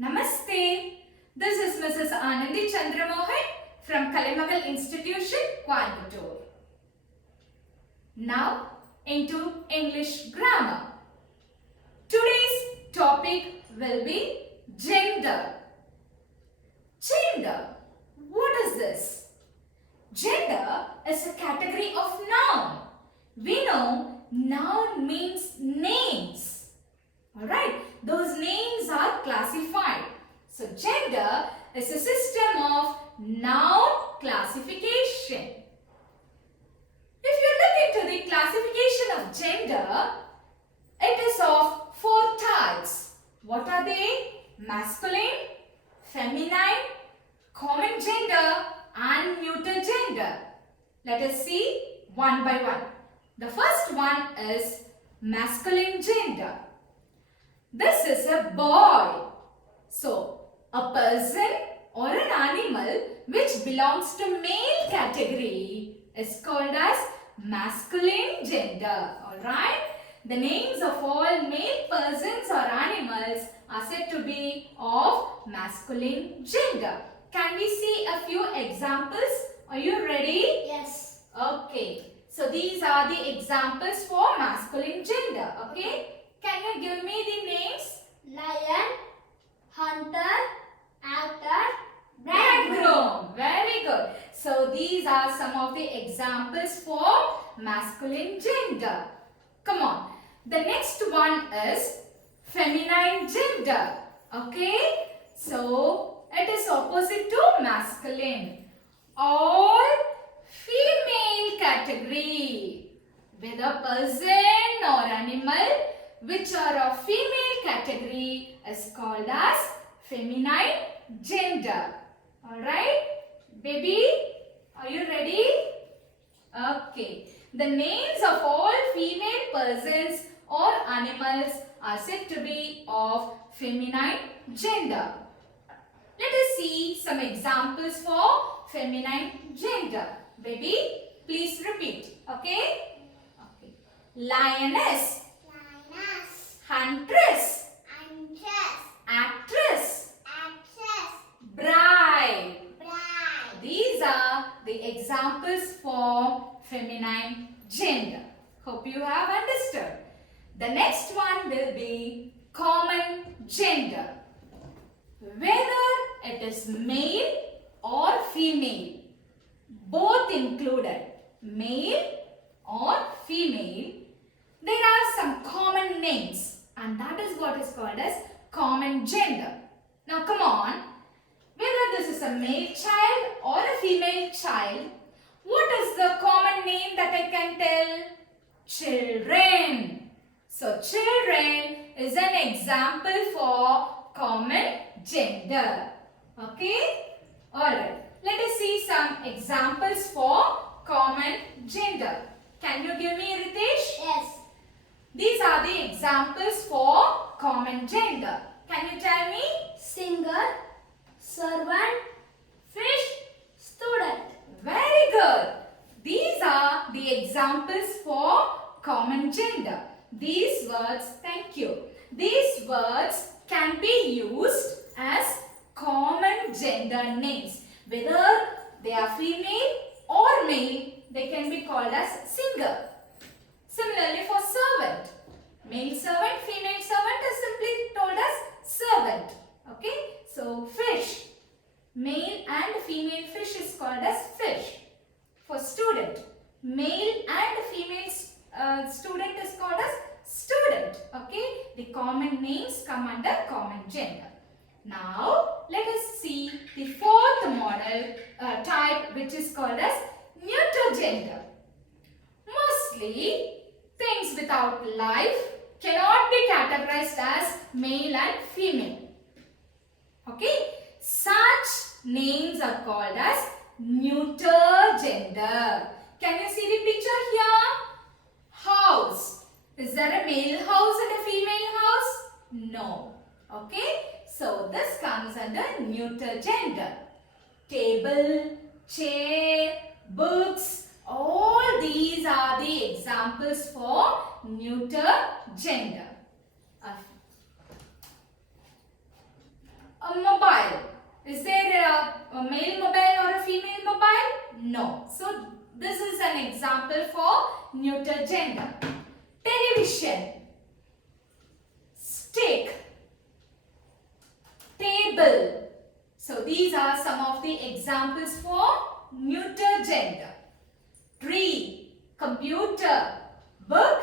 Namaste. This is Mrs. Anandi Chandramohan from Kalaimagal Institution, Coimbatore. Now into English grammar. Today's topic will be gender. Gender. What is this? Gender is a category of noun. We know noun means names. Alright, those names are classified. So gender is a system of noun classification. If you look into the classification of gender, it is of 4 types. What are they? Masculine, feminine, common gender and neuter gender. Let us see one by one. The first one is masculine gender. This is a boy. So, a person or an animal which belongs to male category is called as masculine gender. Alright? The names of all male persons or animals are said to be of masculine gender. Can we see a few examples? Are you ready? Yes. Okay. So, these are the examples for masculine gender. Okay? Can you give me the names? Lion, hunter, actor, Bridegroom. Very good. So these are some of the examples for masculine gender. Come on. The next one is feminine gender. Okay. So it is opposite to masculine. All female category with a person or animal which are of female category is called as feminine gender. Alright? Baby, are you ready? Okay. The names of all female persons or animals are said to be of feminine gender. Let us see some examples for feminine gender. Baby, please repeat. Okay? Okay. Lioness. Huntress, actress, bride. These are the examples for feminine gender. Hope you have understood. The next one will be common gender. Whether it is male or female, both included, male or female, there are some common names. And that is what is called as common gender. Now come on, whether this is a male child or a female child, what is the common name that I can tell? Children. So children is an example for common gender. Okay? Alright, let us see some examples for common gender. Can you give me, Ritesh? Yes. These are the examples for common gender. Can you tell me? Singer, servant, fish, student. Very good. These are the examples for common gender. These words, thank you. These words can be used as common gender names. Whether they are female or male, they can be called as singer. Similarly for servant, male servant, female servant is simply told as servant. Okay, so fish, male and female fish is called as fish. For student, male and female student is called as student. Okay, the common names come under common gender. Now let us see the fourth model type, which is called as neuter gender. Mostly things without life cannot be categorized as male and female. Okay? Such names are called as neuter gender. Can you see the picture here? House. Is there a male house and a female house? No. Okay? So this comes under neuter gender. Table, chair, books, all these are the examples for neuter gender. Is there a male mobile or a female mobile? No. So this is an example for neuter gender. Television, stick, table. So these are some of the examples for neuter gender. Tree, computer, book,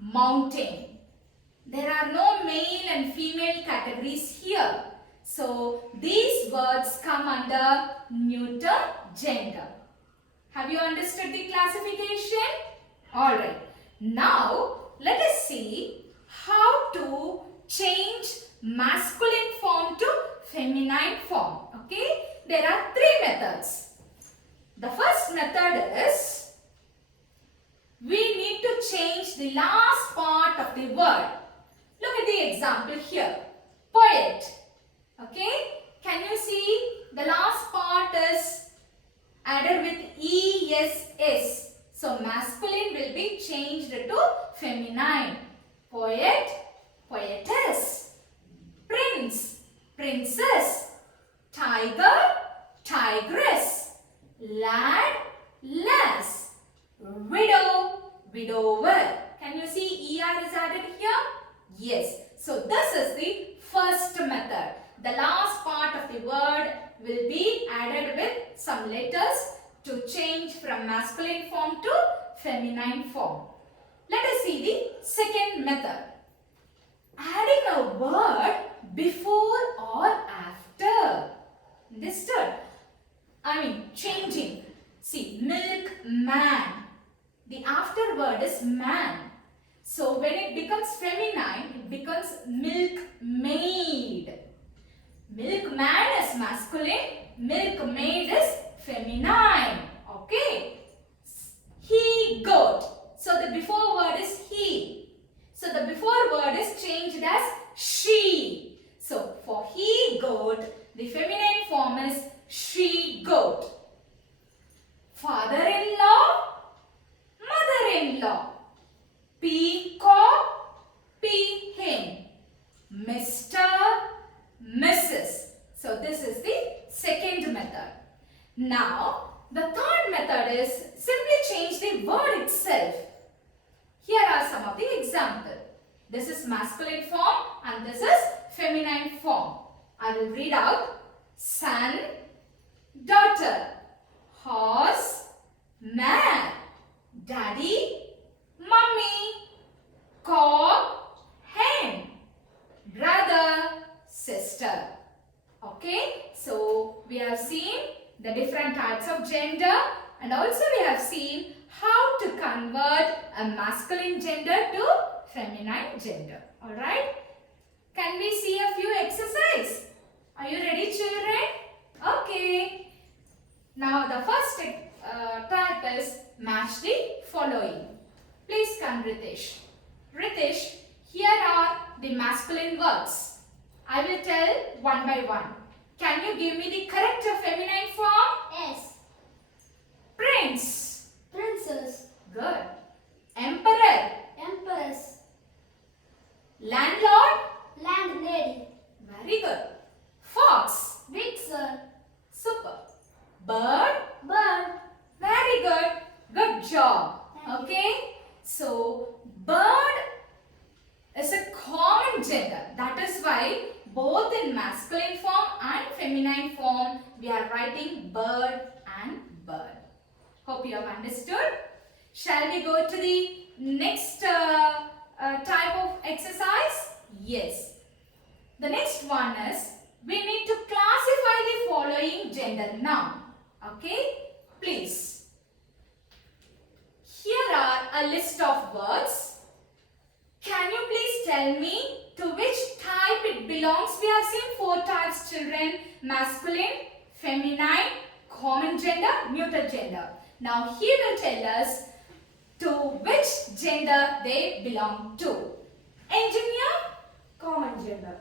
mountain. There are no male and female categories here. So these words come under neuter gender. Have you understood the classification? Alright. Now let us see how to change masculine form to feminine form. Okay? There are 3 methods. The first method is we need to change the last part of the word. Look at the example here. Poet. Okay? Can you see the last part is added with ESS. So masculine will be changed to feminine. Poet, poetess. Prince, princess. Tiger, tigress. Lad, lass. Widow, widower. Can you see ER is added here? Yes. So this is the first method. The last part of the word will be added with some letters to change from masculine form to feminine form. Let us see the second method. Adding a word before or after. Understood? Changing. See, milkman. The after word is man. So when it becomes feminine, it becomes milkmaid. Milkman is masculine, milkmaid is feminine. Okay. He goat. So the before word is he. So the before word is changed as she. So for he goat, the feminine form is she goat. Father-in-law, mother-in-law. Peacock, peahen. Mr., Mrs. So this is the second method. Now the third method is simply change the word itself. Here are some of the examples. This is masculine form and this is feminine form. I will read out. Son, daughter. Horse, man. Daddy, mummy. Cock, hen. Brother, sister. Okay, so we have seen the different types of gender and also we have seen how to convert a masculine gender to feminine gender. Alright, can we see a few exercises? Are you ready, children? Okay. Now the first type is match the following. Please come, Ritesh. Ritesh, here are the masculine words. I will tell one by one. Can you give me the correct feminine form? Yes. Prince. Princess. Good. Emperor. Empress. Landlord. Landlady. Very good. Fox. Vixen. Super. Bird. Bird. Very good. Good job. Thank you. Okay. So, bird is a common gender. That is why both in masculine form and feminine form we are writing bird and bird. Hope you have understood. Shall we go to the next type of exercise? Yes. The next one is we need to classify the following gender noun. Okay. Please. Here are a list of words. Can you please tell me to which type it belongs? We have seen 4 types, children. Masculine, feminine, common gender, neuter gender. Now he will tell us to which gender they belong to. Engineer, Common gender.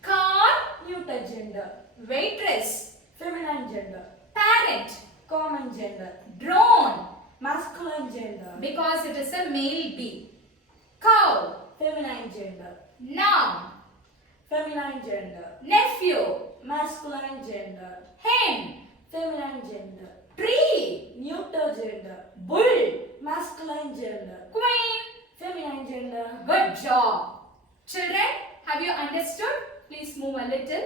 car, Neuter gender. waitress, Feminine gender. parrot, Common gender. drone, Masculine gender. because it is a male bee. Cow, Feminine gender. noun, Feminine gender. nephew, masculine gender. Hen. Feminine gender. Tree. Neuter gender. Bull. Masculine gender. Queen. Feminine gender. Good job. Children, have you understood? Please move a little.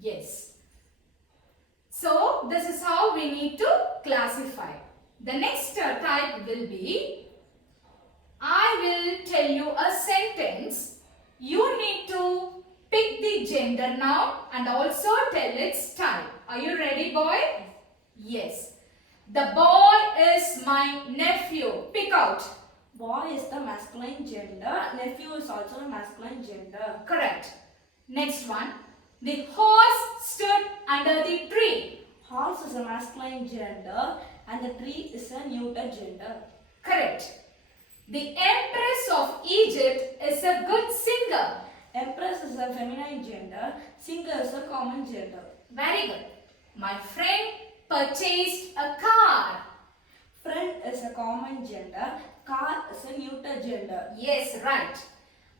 Yes. So, this is how we need to classify. The next type will be, I will tell you a sentence. You need to pick the gender noun and also tell its type. Are you ready, boy? Yes. The boy is my nephew. Pick out. Boy is the masculine gender. Nephew is also a masculine gender. Correct. Next one. The horse stood under the tree. Horse is a masculine gender and the tree is a neuter gender. Correct. The Empress of Egypt is a good singer. Empress is a feminine gender. Singer is a common gender. Very good. My friend purchased a car. Friend is a common gender. Car is a neuter gender. Yes, right.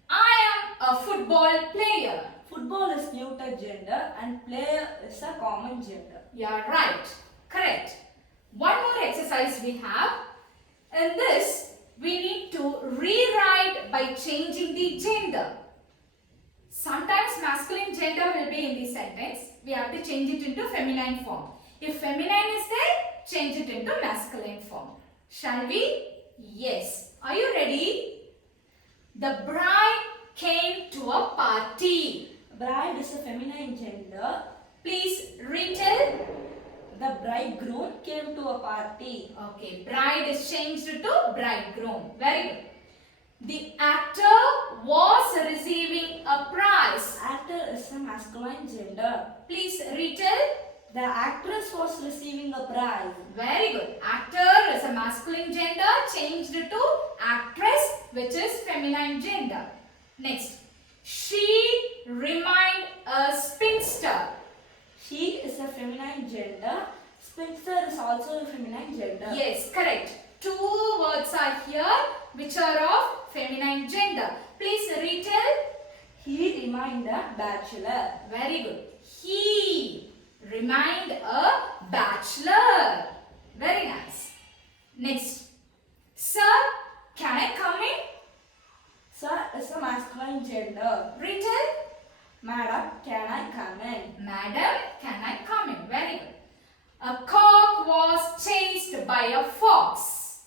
I am a football player. Football is neuter gender and player is a common gender. You are right. Correct. One more exercise we have. In this, we need to rewrite by changing the gender. Sometimes masculine gender will be in the sentence. We have to change it into feminine form. If feminine is there, change it into masculine form. Shall we? Yes. Are you ready? The bride came to a party. Bride is a feminine gender. Please retell. The bridegroom came to a party. Okay, bride is changed to bridegroom. Very good. The actor was receiving a prize. Actor is a masculine gender. Please retell. The actress was receiving a prize. Very good. Actor is a masculine gender, changed to actress, which is feminine gender. Next. She remained a spinster. She is a feminine gender. Spinster is also a feminine gender. Yes, correct. Two words are here which are of feminine gender. Please retell. He remained a bachelor. Very good. He remained a bachelor. Very nice. Next. Sir, can I come in? Sir is a masculine gender. Retell. Madam, can I come in? Madam, can I come in? Very good. A cock was chased by a fox.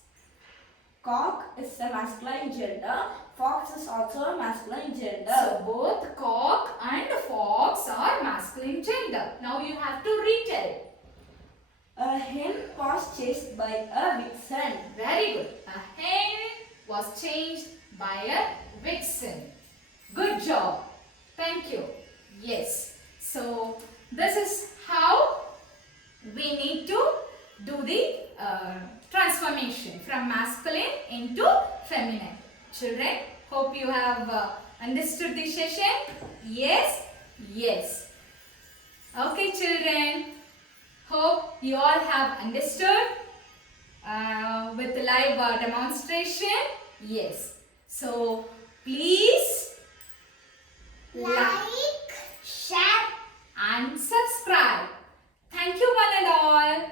Cock is a masculine gender. Fox is also a masculine gender. So both cock and fox are masculine gender. Now you have to retell. A hen was chased by a vixen. Very good. A hen was chased by a vixen. Good job. Thank you. Yes. So this is how we need to do the transformation from masculine into feminine. Children, hope you have understood the session. Yes? Yes. Okay, children. Hope you all have understood with the live demonstration. Yes. So, please Like, share. and subscribe. Thank you one and all.